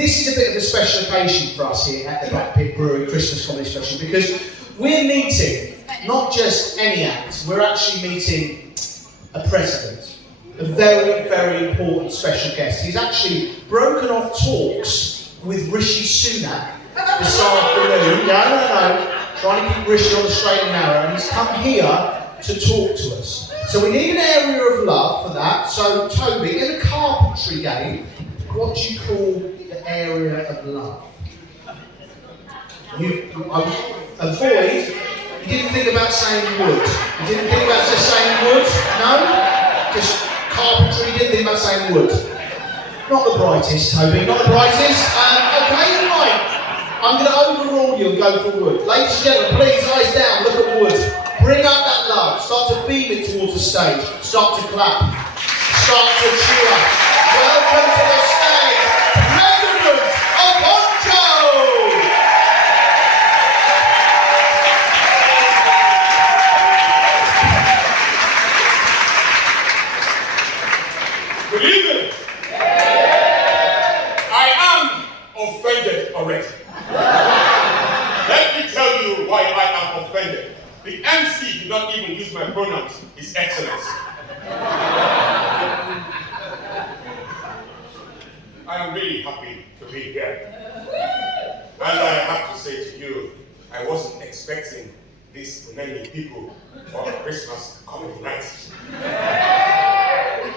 this is a bit of a special occasion for us here at the Black Pit Brewery Christmas Comedy Special, because we're meeting not just any act, we're actually meeting a president, a very, very important special guest. He's actually broken off talks with Rishi Sunak this afternoon. No. Trying to keep Rishi on the straight and narrow, and he's come here to talk to us. So we need an area of love for that. So Toby, in a carpentry game, what do you call the area of love? Avoid. You didn't think about saying wood. You didn't think about just saying wood? No? Just carpentry, you didn't think about saying wood. Not the brightest, Toby, not the brightest. Okay, right. I'm going to overrule you and go for wood. Ladies and gentlemen, please, eyes down, look at wood. Bring out that love. Start to beam it towards the stage. Start to clap. Start to cheer. Welcome to the stage, President of Honcho! Good evening. I am offended already. Let me tell you why I am offended. The MC did not even use my pronouns, His Excellency. I am really happy to be here. And I have to say to you, I wasn't expecting this many people for Christmas comedy night.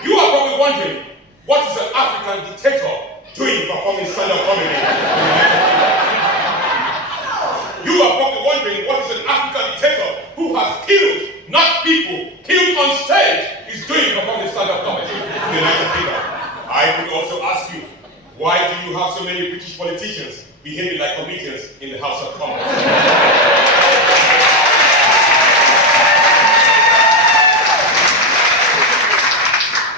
You are probably wondering, what is an African dictator doing performing stand-up comedy? You are probably wondering, what is an African dictator who has killed, not people, killed on stage, is doing performing stand-up comedy in the United Kingdom? I could also ask you, why do you have so many British politicians behaving like comedians in the House of Commons?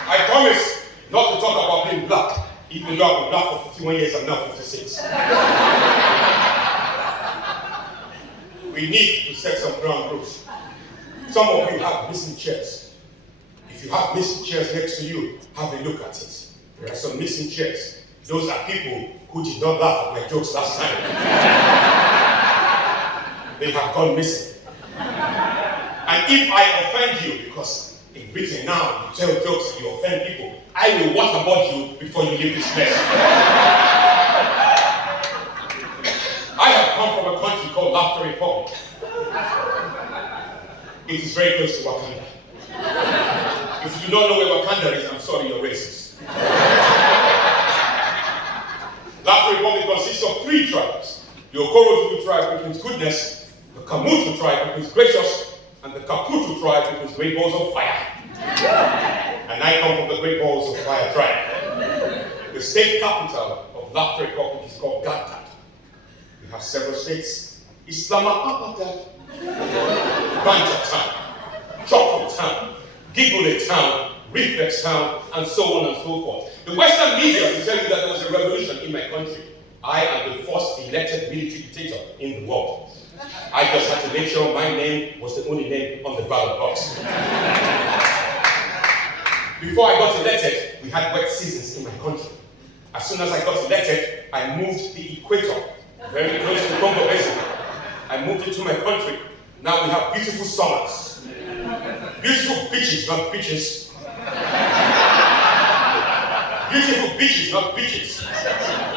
I promise not to talk about being black, even though I've been black for 51 years and now 56. We need to set some ground rules. Some of you have missing chairs. If you have missing chairs next to you, have a look at it. There are some missing chairs. Those are people who did not laugh at my jokes last time. They have gone missing. And if I offend you, because in Britain now you tell jokes and you offend people, I will waterboard you before you leave this place. I have come from a country called Laughter Republic. It is very close to Wakanda. If you do not know where Wakanda is, I'm sorry, you're racist. Laughter Republic consists of 3 tribes. The Okoroju tribe, which means goodness, the Kamutu tribe, which means gracious, and the Kaputu tribe, which means great balls of fire. And I come from the great balls of fire tribe. The state capital of Laughter Republic is called Baghdad. We have several states: Islamabad, Banjartown, Chocolate Town, Giggle Town, Reflex Town, and so on and so forth. The Western media will tell you that there was a revolution in my country. I am the first elected military dictator in the world. I just had to make sure my name was the only name on the ballot box. Before I got elected, we had wet seasons in my country. As soon as I got elected, I moved the equator, very close to the Congo Basin. I moved it to my country. Now we have beautiful summers. Beautiful beaches, not beaches. Beautiful beaches, not beaches.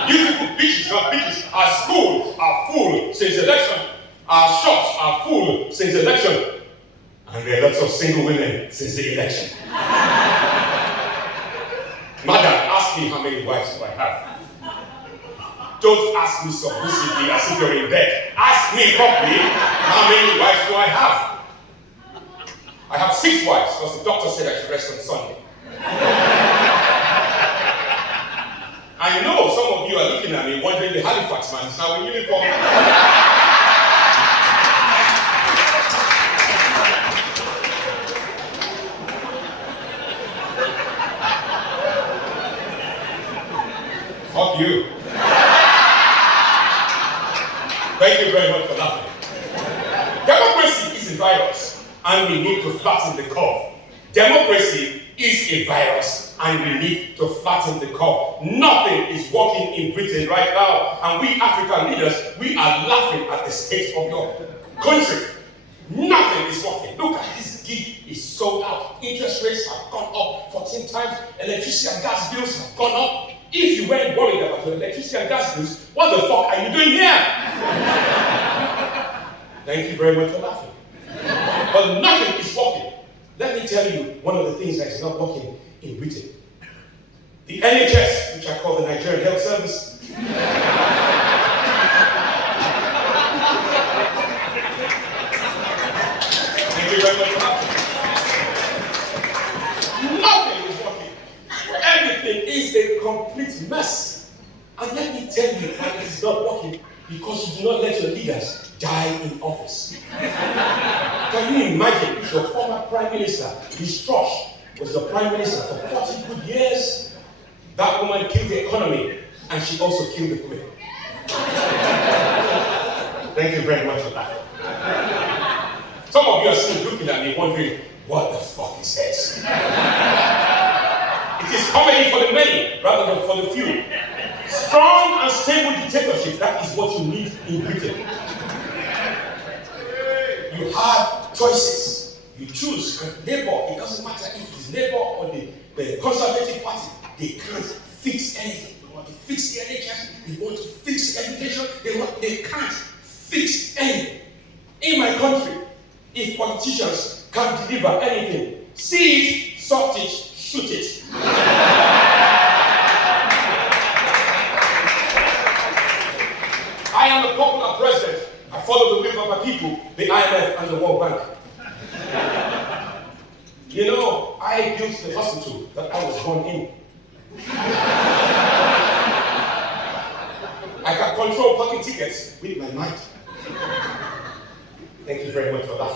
Beautiful beaches, not beaches. Our schools are full since election. Our shops are full since election. And there are lots of single women since the election. Madam, ask me how many wives do I have. Don't ask me submissively as if you're in bed. Ask me properly, how many wives do I have? I have 6 wives, because the doctor said I should rest on Sunday. I know some of you are looking at me wondering, the Halifax man is now in uniform. Fuck you. Thank you very much for laughing. Democracy is a virus, and we need to flatten the curve. Democracy is a virus, and we need to flatten the curve. Nothing is working in Britain right now, and we African leaders, we are laughing at the state of your country. Nothing is working. Look at this gig is sold out. Interest rates have gone up 14 times. Electricity and gas bills have gone up. If you weren't worried about your electricity and gas bills, what the fuck are you doing here? Thank you very much for laughing. But nothing is working. Let me tell you one of the things that is not working in Britain. The NHS, which I call the Nigerian Health Service. Thank you very much for laughing. Nothing is working. Everything is a complete mess. And let me tell you why it is not working. Because you do not let your leaders die in office. Can you imagine if your former Prime Minister, Liz Truss, was the Prime Minister for 40 good years? That woman killed the economy, and she also killed the Queen. Thank you very much for that. Some of you are still looking at me wondering, what the fuck is this? It is comedy for the many rather than for the few. Strong and stable dictatorship, that is what you need in Britain. You have choices. You choose. And Labour, it doesn't matter if it's Labour or the Conservative Party, they can't fix anything. They want to fix the NHS, they want to fix education, they can't fix anything. In my country, if politicians can't deliver anything, see it, sort it, shoot it. I am a popular president. I follow the will of my people, the IMF and the World Bank. You know, I built the hospital that I was born in. I can control parking tickets with my mind. Thank you very much for that.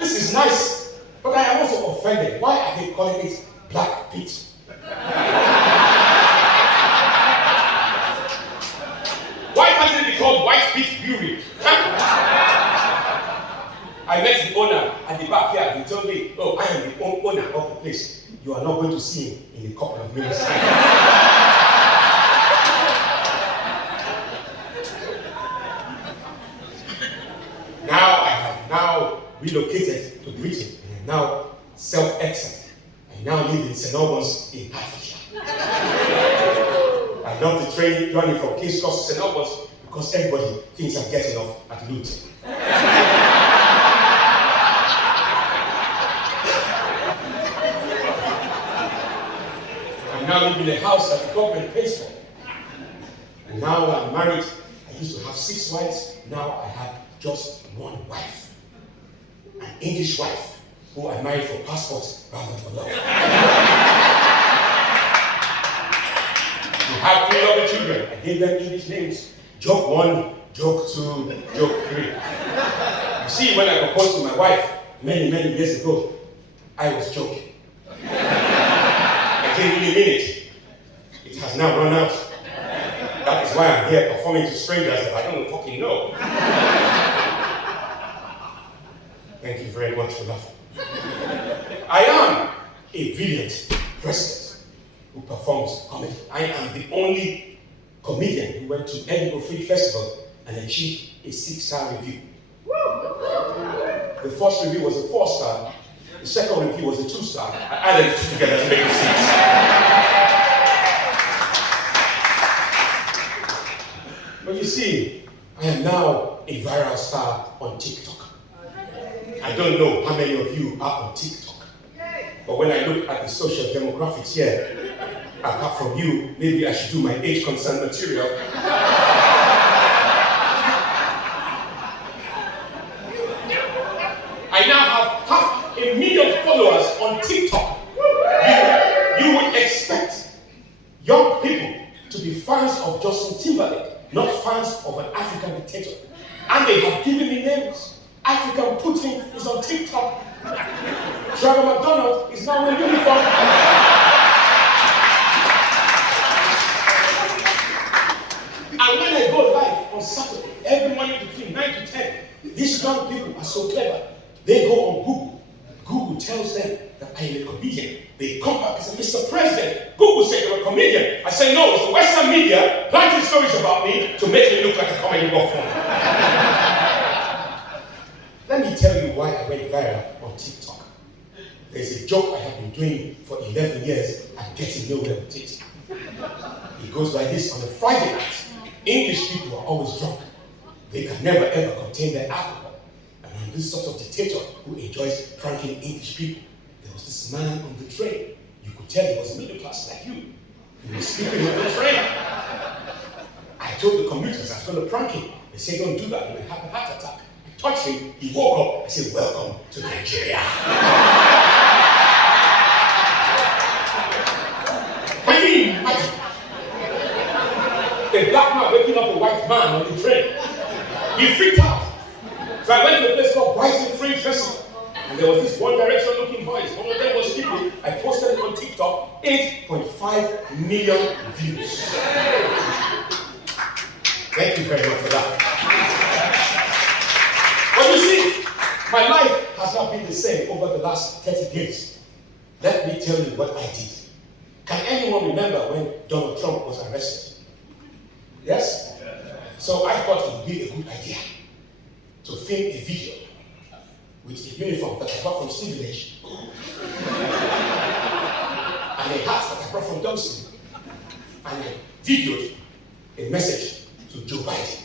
This is nice, but I am also offended. Why are they calling it Black Pete? Why can't it be called White Pete Brewery? I met the owner at the back here. He told me, oh, I am the owner of the place. You are not going to see him in a couple of minutes' time. Now I have relocated to Britain and I'm now self-exiled. I now live in St. Albans in Hertfordshire. I love the train journey from King's Cross to St. Albans because everybody thinks I'm getting off at Luton. I now live in a house that the government pays for. And now I'm married. I used to have 6 wives. Now I have just 1 wife. An English wife who I married for passport rather than for love. We have 3 lovely children. I gave them English names. Joke 1, Joke 2, Joke 3. You see, when I proposed to my wife many years ago, I was joking. I didn't really mean it. It has now run out. That is why I'm here performing to strangers that I don't fucking know. Thank you very much for laughing. I am a brilliant president who performs comedy. I am the only comedian who went to Edinburgh Free Festival and achieved a 6-star review. The first review was a 4-star. The second review was a 2-star. I added the 2 together to make it 6. But you see, I am now a viral star on TikTok. I don't know how many of you are on TikTok. But when I look at the social demographics here, apart from you, maybe I should do my age concern material. I now have 500,000 followers on TikTok. You would expect young people to be fans of Justin Timberlake, not fans of an African dictator. And they have given me names. African Putin is on TikTok. Trevor McDonald is now in uniform. And when I go live on Saturday, every morning between 9 to 10, these young people are so clever. They go on Google. Google tells them that I I am a comedian. They come back and say, Mr. President, Google said you're a comedian. I say, no, it's the Western media planting stories about me to make me look like a comedy buffoon. Let me tell you why I went viral on TikTok. There's a joke I have been doing for 11 years and getting nowhere with it. It goes like this: on a Friday night, English people are always drunk. They can never ever contain their alcohol. And I'm this sort of dictator who enjoys pranking English people. There was this man on the train. You could tell he was middle class like you. He was sleeping on the train. I told the commuters I was going to prank him. They said, don't do that, you may have a heart attack. I touched him, he woke up. I said, welcome to Nigeria. Can you imagine? A black man waking up a white man on the train. He freaked out. So I went to a place called Brighton Fringe Festival. And there was this One Direction looking boys. One of them was sleeping. I posted it on TikTok. 8.5 million views. Thank you very much for that. But you see, my life has not been the same over the last 30 days. Let me tell you what I did. Can anyone remember when Donald Trump was arrested? Yes? So I thought it would be a good idea to film a video with a uniform that I bought from Stevenage and a hat that I brought from Dunstan, and I videoed a message to Joe Biden.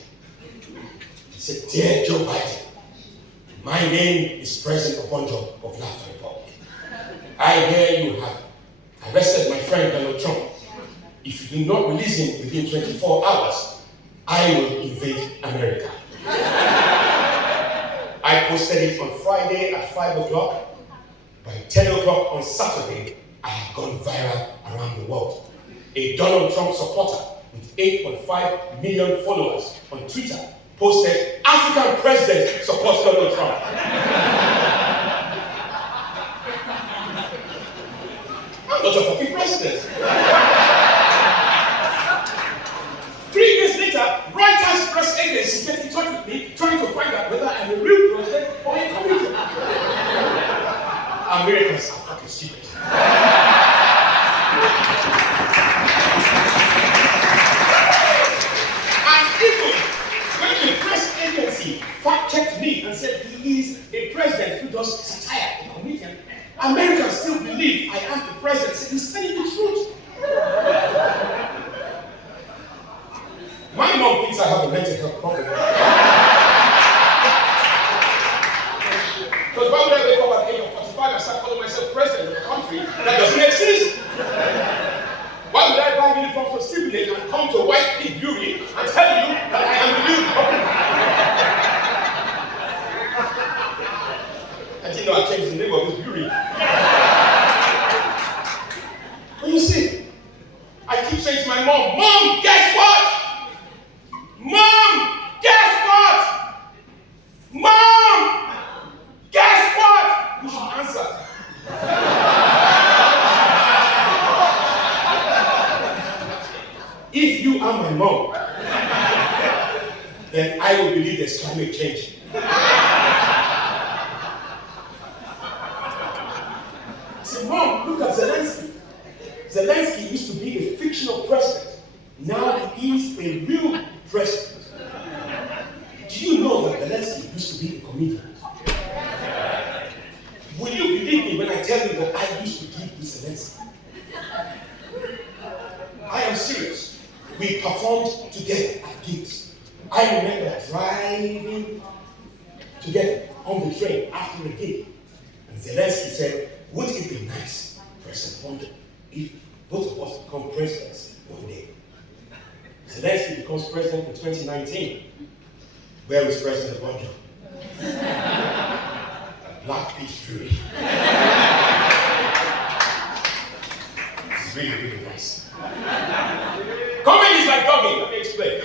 He said, dear Joe Biden, my name is President Obonjo of Laughter Republic. I hear you have arrested my friend Donald Trump. If you do not release him within 24 hours, I will invade America. I posted it on Friday at 5 o'clock. By 10 o'clock on Saturday, I had gone viral around the world. A Donald Trump supporter with 8.5 million followers on Twitter posted, African president supports Donald Trump. I'm not a fucking president. 3 years later, Reuters press agency gets in touch with me, trying to find out whether I'm a real president or a comedian. Americans are fucking stupid. And even when the press agency fact-checked me and said he is a president who does satire, a comedian, Americans still believe I am the president, so he's telling the truth. My mom thinks I have a mental health problem. Because why would I wake up at the age of 45 and start calling myself president of a country that doesn't exist? Why would I buy uniform for Stevenage and come to White Pig Beauty and tell you that I am the new government? I didn't know I changed the name of this beauty. But you see, I keep saying to my mom, Mom, guess what? Mom, guess what? Mom, guess what? You should answer. If you are my mom, then I will believe there's climate change. See, Mom, look at Zelensky. Zelensky used to be a fictional president. Now he is a real president. Do you know that Zelensky used to be a comedian? Will you believe me when I tell you that I used to give with Zelensky? I am serious. We performed together at gigs. I remember driving together on the train after a gig. And Zelensky said, wouldn't it be nice, President Obonjo, if both of us become presidents one day? Zelensky becomes president in 2019. Where is President Obonjo? Black Peach Fury. This is really, really nice. Comedy is like dogging, let me explain.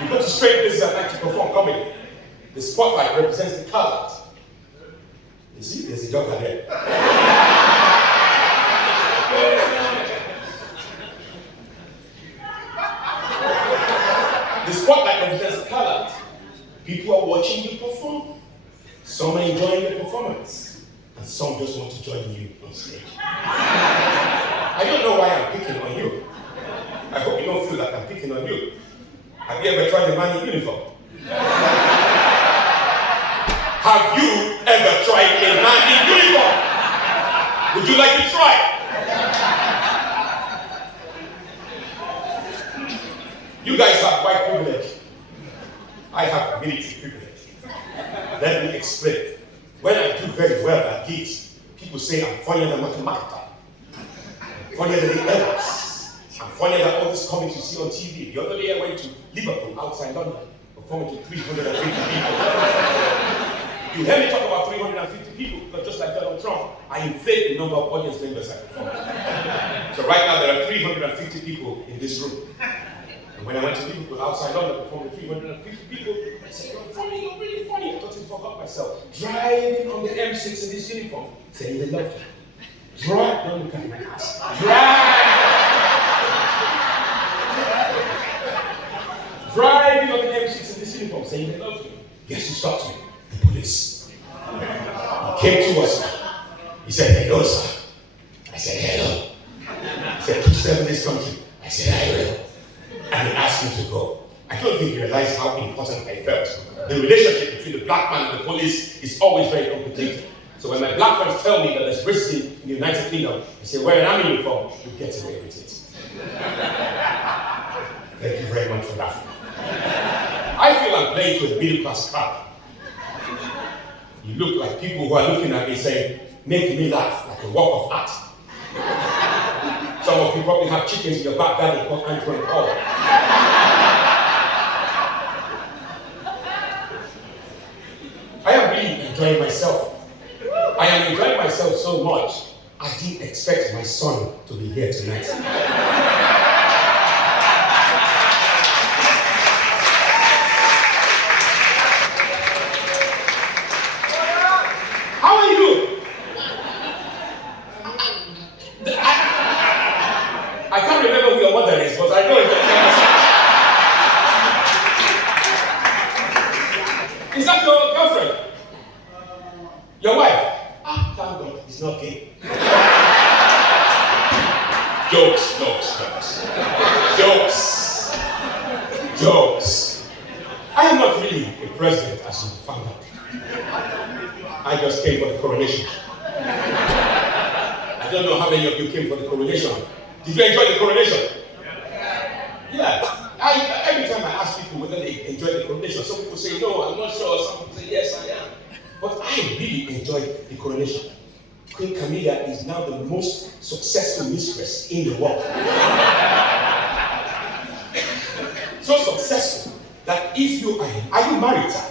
You go to straight places at night to perform comedy. The spotlight represents the colors. You see, there's a jogger there. The spotlight represents the colors. People are watching you perform. Some are enjoying the performance, and some just want to join you on stage. I don't know why I'm picking on you. I hope you don't feel like I'm picking on you. Have you ever tried a man in uniform? Have you ever tried a man in uniform? Would you like to try? You guys have white privilege. I have military privilege. Let me explain. When I do very well at gigs, people say I'm funnier than Mathematical. I'm funnier than the others. I'm funnier than all these comics you see on TV. The other day I went to Liverpool, outside London, performing to 350 people. You heard me talk about 350 people because just like Donald Trump, I inflate the number of audience members I perform. So right now there are 350 people in this room. And when I went to Liverpool outside London, performing to 350 people, I said, "You're funny, you're really funny." I totally forgot myself. Driving on the M6 in this uniform, saying they love you. Drive, don't look at my ass. Driving on the M6 in this uniform, saying they love you. Guess who stopped me? The police. He came to us. He said, "Hello, sir." I said, "Hello." He said, "Keep serving this country." I said, "I will." And he asked me to go. I don't think he realized how important I felt. The relationship between the black man and the police is always very complicated. So when my black friends tell me that there's racism in the United Kingdom, I say, "Wear an army uniform, you get away with it." Thank you very much for that. I feel I'm playing to a middle-class crowd. You look like people who are looking at me saying, "Make me laugh," like a work of art. Some of you probably have chickens in your back garden called Andrew and Paul. I am really enjoying myself. I am enjoying myself so much, I didn't expect my son to be here tonight. How are you? I can't remember who your mother is, but I know it's Is that your girlfriend? Your wife? Ah, thank God, it's not gay. Jokes. I am not really a president, as you found out. I just came for the coronation. I don't know how many of you came for the coronation. Did you enjoy the coronation? Yeah. Every time I ask people whether they enjoy the coronation, some people say no, I'm not sure. Some people say yes, I am. But I really enjoyed the coronation. Queen Camilla is now the most successful mistress in the world. So successful that if you are you married, sir?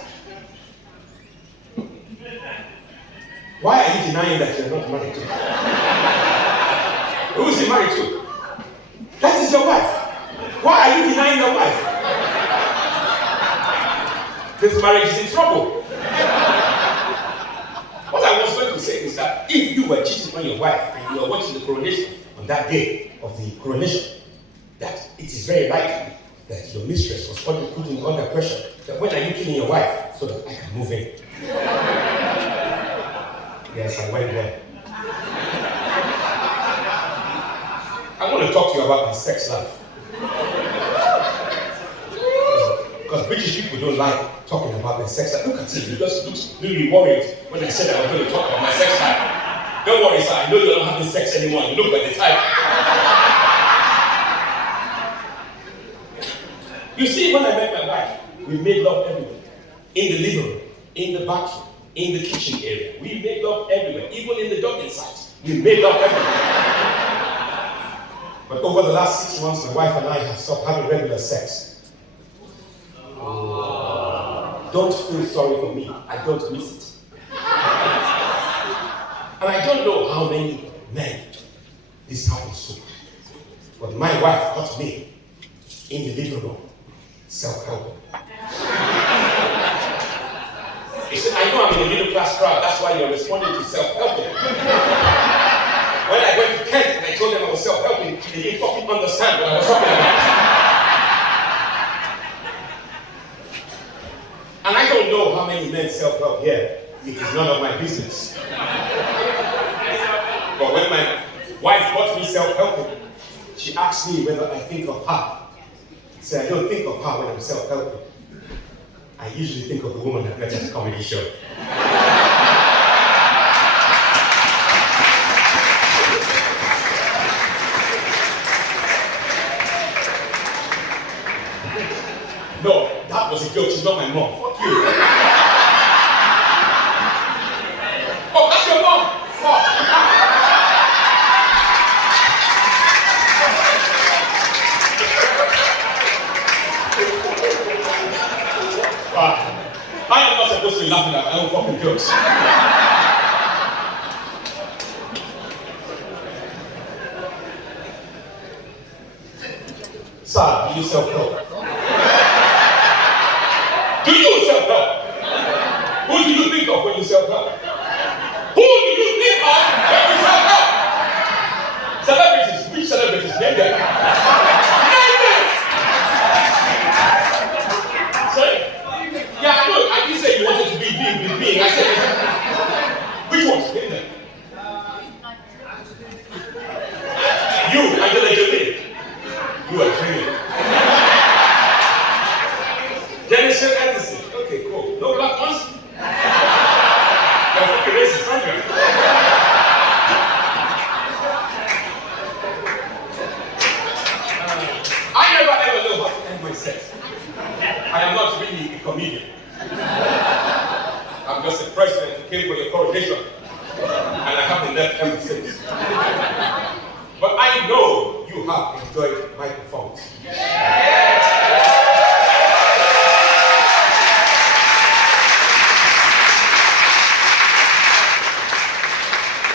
Why are you denying that you're not married to her? Who is he married to? That is your wife. Why are you denying your wife? This marriage is in trouble. What I was going to say is that if you were cheating on your wife and you were watching the coronation on that day of the coronation, that it is very likely that your mistress was probably putting under pressure that when are you killing your wife so that I can move in? Yes, I went there. I want to talk to you about my sex life. Because British people don't like talking about their sex life. Look at him, he just looks really worried when I said I was going to talk about my sex life. Don't worry, sir, I know you're not having sex anymore. You look like the type. You see, when I met my wife, we made love everywhere. In the living room, in the bathroom, in the kitchen area. We made love everywhere, even in the docking site. We made love everywhere. But over the last 6 months, my wife and I have stopped having regular sex. Don't feel sorry for me. I don't miss it. And I don't know how many men this happens to. But my wife caught me in the living room, self-help. He said, "I know I'm in the middle class crowd, that's why you're responding to self-helping." When I went to Kent and I told them I was self-helping, they didn't fucking understand what I was talking about. And I don't know how many men self-help here. it is none of my business. But when my wife bought me self-helping, she asked me whether I think of her. I said, I don't think of her when I'm self-helping. I usually think of the woman I met at a comedy show. No, that was a joke. She's not my mom. Fuck you. Oh, that's your mom. Fuck. I am not supposed to be laughing at my own fucking jokes. Sir, do you self-help? Do you self-help? Who do you think of when you self-help? Who do you think of when you self-help? Celebrities. Which celebrities? Name them. Name them! Sorry? Yeah, I know. I didn't say you wanted to be being. I said, which ones? Name them. You, Angela Jolie. You are dreaming. Jennifer Edison. Okay, cool. No black ones? You're fucking racist, aren't you? I never ever know how to end myself. I am not really a comedian. I'm just a president who came for your coronation. And I haven't left ever since. But I know you have enjoyed my performance.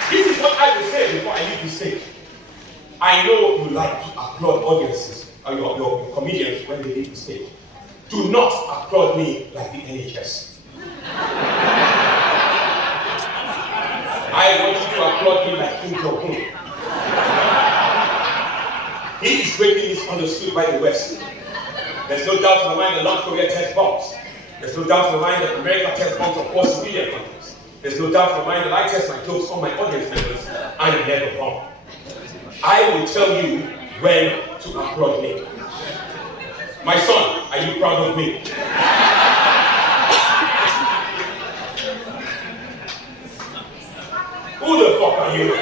This is what I will say before I leave the stage. I know you like to applaud audiences, or your comedians when they leave the stage. Do not applaud me like the NHS. I want you to applaud me like Kim Jong-un. He is greatly misunderstood by the West. There's no doubt in my mind that North Korea tests bombs. There's no doubt in my mind that America tests bombs on poor civilian countries. There's no doubt in my mind that I test my jokes on my audience members. I am never wrong. I will tell you when to applaud me. My son, are you proud of me? Who the fuck are you?